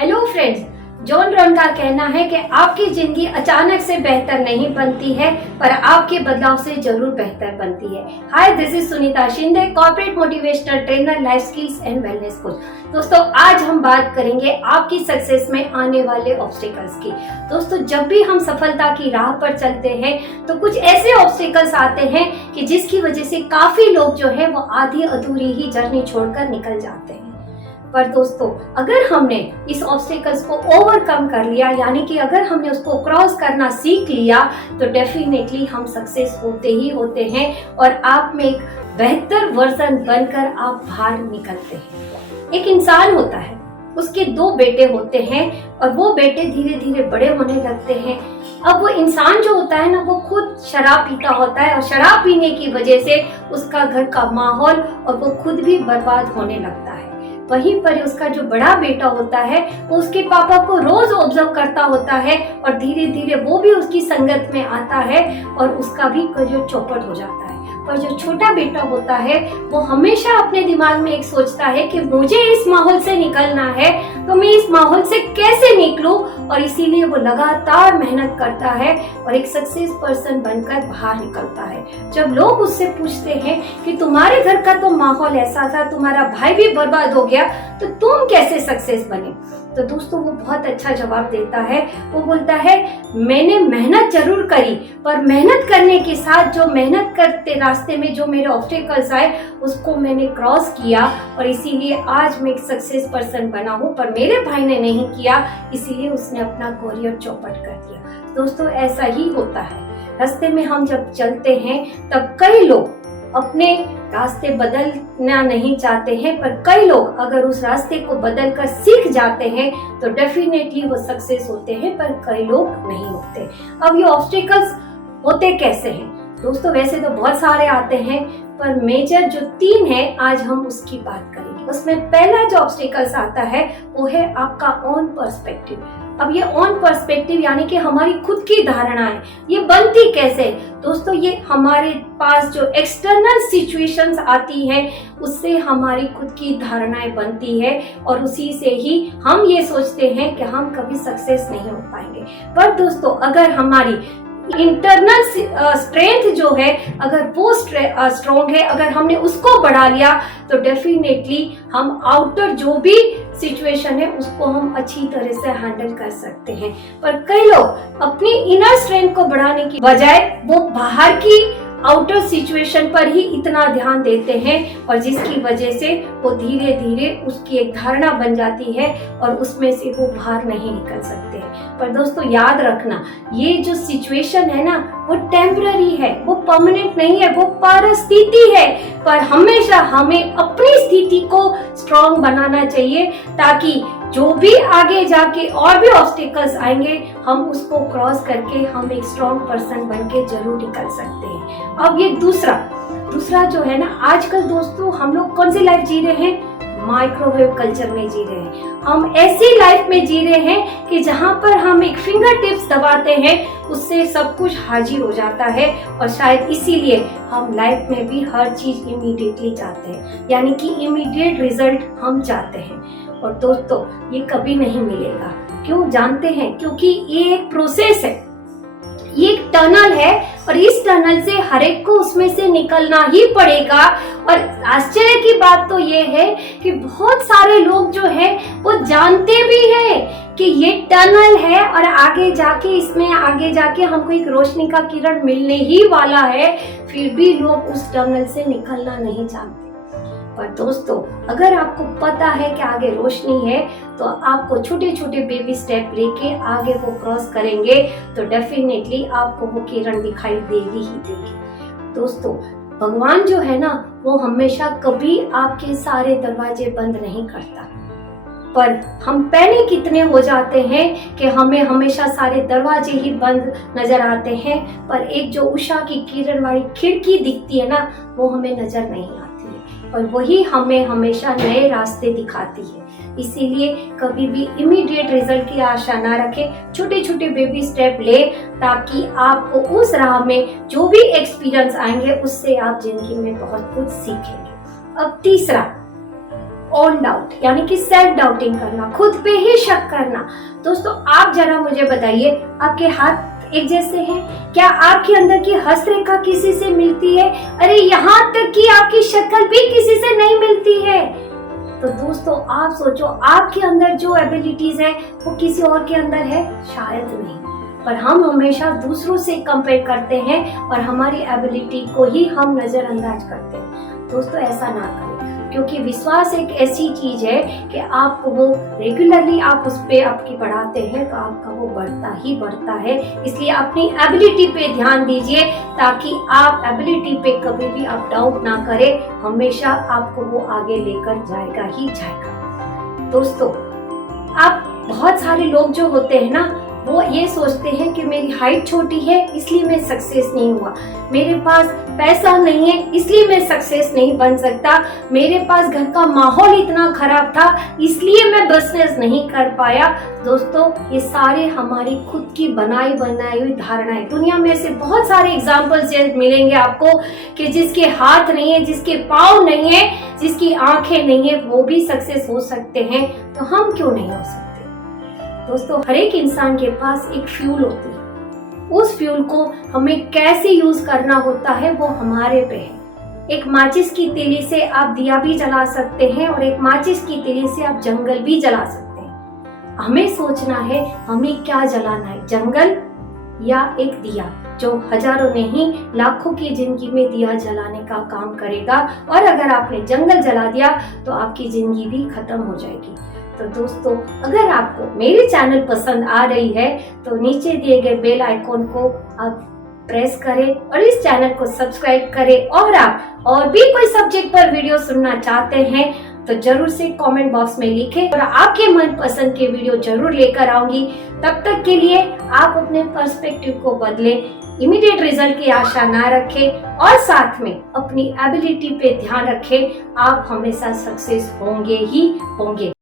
Hello friends, John Ron का कहना है कि आपकी जिंदगी अचानक से बेहतर नहीं बनती है, पर आपके बदलाव से जरूर बेहतर बनती है। Hi, this is Sunita Shinde, corporate motivational trainer, life skills and wellness coach. दोस्तों, आज हम बात करेंगे आपकी सक्सेस में आने वाले ऑब्स्टिकल्स की। दोस्तों, जब भी हम सफलता की राह पर चलते हैं तो कुछ ऐसे ऑब्स्टिकल्स आते हैं कि जिसकी वजह से काफी लोग जो है वो आधी अधूरी ही जर्नी छोड़कर निकल जाते हैं। पर दोस्तों, अगर हमने इस ऑब्स्टिकल्स को ओवरकम कर लिया, यानी कि अगर हमने उसको क्रॉस करना सीख लिया, तो डेफिनेटली हम सक्सेस होते ही होते हैं और आप में एक बेहतर वर्जन बनकर आप बाहर निकलते हैं। एक इंसान होता है, उसके 2 बेटे होते हैं और वो बेटे धीरे धीरे बड़े होने लगते हैं। अब वो इंसान जो होता है ना, वो खुद शराब पीता होता है और शराब पीने की वजह से उसका घर का माहौल और वो खुद भी बर्बाद होने लगता है। वहीं पर उसका जो बड़ा बेटा होता है वो उसके पापा को रोज ऑब्जर्व करता होता है और धीरे धीरे वो भी उसकी संगत में आता है और उसका भी करियर चौपट हो जाता है। पर जो छोटा बेटा होता है वो हमेशा अपने दिमाग में एक सोचता है कि मुझे इस माहौल से निकलना है, तो मैं इस माहौल से कैसे निकलूं, और इसीलिए वो लगातार मेहनत करता है और एक सक्सेस पर्सन बनकर बाहर निकलता है। जब लोग उससे पूछते हैं कि तुम्हारे घर का तो माहौल ऐसा था, तुम्हारा भाई भी बर्बाद हो गया, तो तुम कैसे सक्सेस बने, तो दोस्तों वो बहुत अच्छा जवाब देता है। वो बोलता है, मैंने मेहनत जरूर करी, पर मेहनत करने के साथ जो मेहनत करते रास्ते में जो मेरे ऑब्स्टिकल्स आए उसको मैंने क्रॉस किया और इसीलिए आज मैं एक सक्सेस पर्सन बना हूँ। पर मेरे भाई ने नहीं किया, इसीलिए उसने अपना करियर चौपट कर दिया। दोस्तों, ऐसा ही होता है। रास्ते में हम जब चलते हैं तब कई लोग अपने रास्ते बदलना नहीं चाहते हैं, पर कई लोग अगर उस रास्ते को बदल कर सीख जाते हैं तो डेफिनेटली वो सक्सेस होते हैं, पर कई लोग नहीं होते। अब ये ऑब्स्टिकल्स होते कैसे हैं दोस्तों? वैसे तो बहुत सारे आते हैं, पर मेजर जो 3 है आज हम उसकी बात करेंगे। उसमें पहला जो ऑब्स्टिकल्स आता है वो है आपका ओन पर्सपेक्टिव। अब ये ओन पर्सपेक्टिव यानी कि हमारी खुद की धारणाएं, ये बनती कैसे दोस्तों? ये हमारे पास जो एक्सटर्नल सिचुएशंस आती हैं उससे हमारी खुद की धारणाएं बनती है और उसी से ही हम ये सोचते हैं कि हम कभी सक्सेस नहीं हो पाएंगे। पर दोस्तों, अगर हमारी इंटरनल स्ट्रेंथ जो है अगर वो स्ट्रॉन्ग है, अगर हमने उसको बढ़ा लिया, तो डेफिनेटली हम आउटर जो भी सिचुएशन है उसको हम अच्छी तरह से हैंडल कर सकते हैं। पर कई लोग अपनी इनर स्ट्रेंथ को बढ़ाने की बजाय वो बाहर की आउटर सिचुएशन पर ही इतना ध्यान देते हैं और जिसकी वजह से वो धीरे धीरे उसकी एक धारणा बन जाती है और उसमें से वो बाहर नहीं निकल सकते। पर दोस्तों, याद रखना, ये जो सिचुएशन है ना वो टेम्पररी है, वो परमानेंट नहीं है, वो परिस्थिति है। पर हमेशा हमें अपनी स्थिति को स्ट्रॉन्ग बनाना चाहिए ताकि जो भी आगे जाके और भी ऑब्स्टिकल्स आएंगे हम उसको क्रॉस करके हम एक स्ट्रॉन्ग पर्सन बनके जरूर निकल सकते हैं। अब ये दूसरा जो है ना, आजकल दोस्तों हम लोग कौन सी लाइफ जी रहे हैं? माइक्रोवेव कल्चर में जी रहे हैं। हम ऐसी लाइफ में जी रहे हैं कि जहां पर हम एक फिंगर टिप्स दबाते हैं उससे सब कुछ हाजिर हो जाता है और शायद इसीलिए हम लाइफ में भी हर चीज इमीडिएटली चाहते हैं, यानी कि इमीडिएट रिजल्ट हम चाहते हैं। और दोस्तों, ये कभी नहीं मिलेगा। क्यों जानते हैं? क्योंकि ये एक प्रोसेस है, ये एक टनल है और इस टनल से हर एक को उसमें से निकलना ही पड़ेगा। और आश्चर्य की बात तो ये है कि बहुत सारे लोग जो है वो जानते भी हैं कि ये टनल है और आगे जाके हमको एक रोशनी का किरण मिलने ही वाला है, फिर भी लोग उस टनल से निकलना नहीं जानते। पर दोस्तों, अगर आपको पता है कि आगे रोशनी है तो आपको छोटे छोटे बेबी स्टेप लेके आगे वो क्रॉस करेंगे तो डेफिनेटली आपको वो किरण दिखाई देगी ही देगी। दोस्तों, भगवान जो है ना वो हमेशा कभी आपके सारे दरवाजे बंद नहीं करता, पर हम पैनिक इतने हो जाते हैं कि हमें हमेशा सारे दरवाजे ही बंद नजर आते हैं, पर एक जो उषा की किरण वाली खिड़की दिखती है ना वो हमें नजर नहीं आती है और वही हमें हमेशा नए रास्ते दिखाती है। इसीलिए कभी भी इमीडिएट रिजल्ट की आशा ना रखें, छोटे छोटे बेबी स्टेप ले ताकि आपको उस राह में जो भी एक्सपीरियंस आएंगे उससे आप जिंदगी में बहुत कुछ सीखेंगे। अब तीसरा, ओन डाउट, यानी कि सेल्फ डाउटिंग करना, खुद पे ही शक करना। दोस्तों आप जरा मुझे बताइए, आपके हाथ एक जैसे हैं? क्या आपके अंदर की हस्तरेखा किसी से मिलती है? अरे यहाँ तक कि आपकी शक्ल भी किसी से नहीं मिलती है। तो दोस्तों आप सोचो, आपके अंदर जो एबिलिटीज है वो किसी और के अंदर है? शायद नहीं। पर हम हमेशा दूसरों से कंपेयर करते हैं और हमारी एबिलिटी को ही हम नजरअंदाज करते हैं। दोस्तों ऐसा ना करें, क्योंकि विश्वास एक ऐसी चीज है कि आपको वो रेगुलरली आप उस पे आपकी बढ़ाते हैं तो आपका वो बढ़ता ही बढ़ता है। इसलिए अपनी एबिलिटी पे ध्यान दीजिए, ताकि आप एबिलिटी पे कभी भी आप डाउट ना करें, हमेशा आपको वो आगे लेकर जाएगा ही जाएगा। दोस्तों आप बहुत सारे लोग जो होते हैं ना, वो ये सोचते हैं कि मेरी हाइट छोटी है इसलिए मैं सक्सेस नहीं हुआ, मेरे पास पैसा नहीं है इसलिए मैं सक्सेस नहीं बन सकता, मेरे पास घर का माहौल इतना खराब था इसलिए मैं बिजनेस नहीं कर पाया। दोस्तों ये सारे हमारी खुद की बनाई हुई धारणाएं। दुनिया में से बहुत सारे एग्जाम्पल्स मिलेंगे आपको कि जिसके हाथ नहीं है, जिसके पाँव नहीं है, जिसकी आंखें नहीं है, वो भी सक्सेस हो सकते हैं, तो हम क्यों नहीं हो सकते? दोस्तों हर एक इंसान के पास एक फ्यूल होती है, उस फ्यूल को हमें कैसे यूज करना होता है वो हमारे पे है। एक माचिस की तीली से आप दिया भी जला सकते हैं और एक माचिस की तीली से आप जंगल भी जला सकते हैं। हमें सोचना है हमें क्या जलाना है, जंगल या एक दिया जो हजारों नहीं लाखों की जिंदगी में दिया जलाने का काम करेगा। और अगर आपने जंगल जला दिया तो आपकी जिंदगी भी खत्म हो जाएगी। तो दोस्तों अगर आपको मेरी चैनल पसंद आ रही है तो नीचे दिए गए बेल आइकॉन को आप प्रेस करें और इस चैनल को सब्सक्राइब करें। और आप और भी कोई सब्जेक्ट पर वीडियो सुनना चाहते हैं तो जरूर से कमेंट बॉक्स में लिखें और आपके मन पसंद के वीडियो जरूर लेकर आऊंगी। तब तक के लिए आप अपने पर्सपेक्टिव को बदलें, इमीडिएट रिजल्ट की आशा ना रखें और साथ में अपनी एबिलिटी पे ध्यान रखें। आप हमेशा सक्सेस होंगे ही होंगे।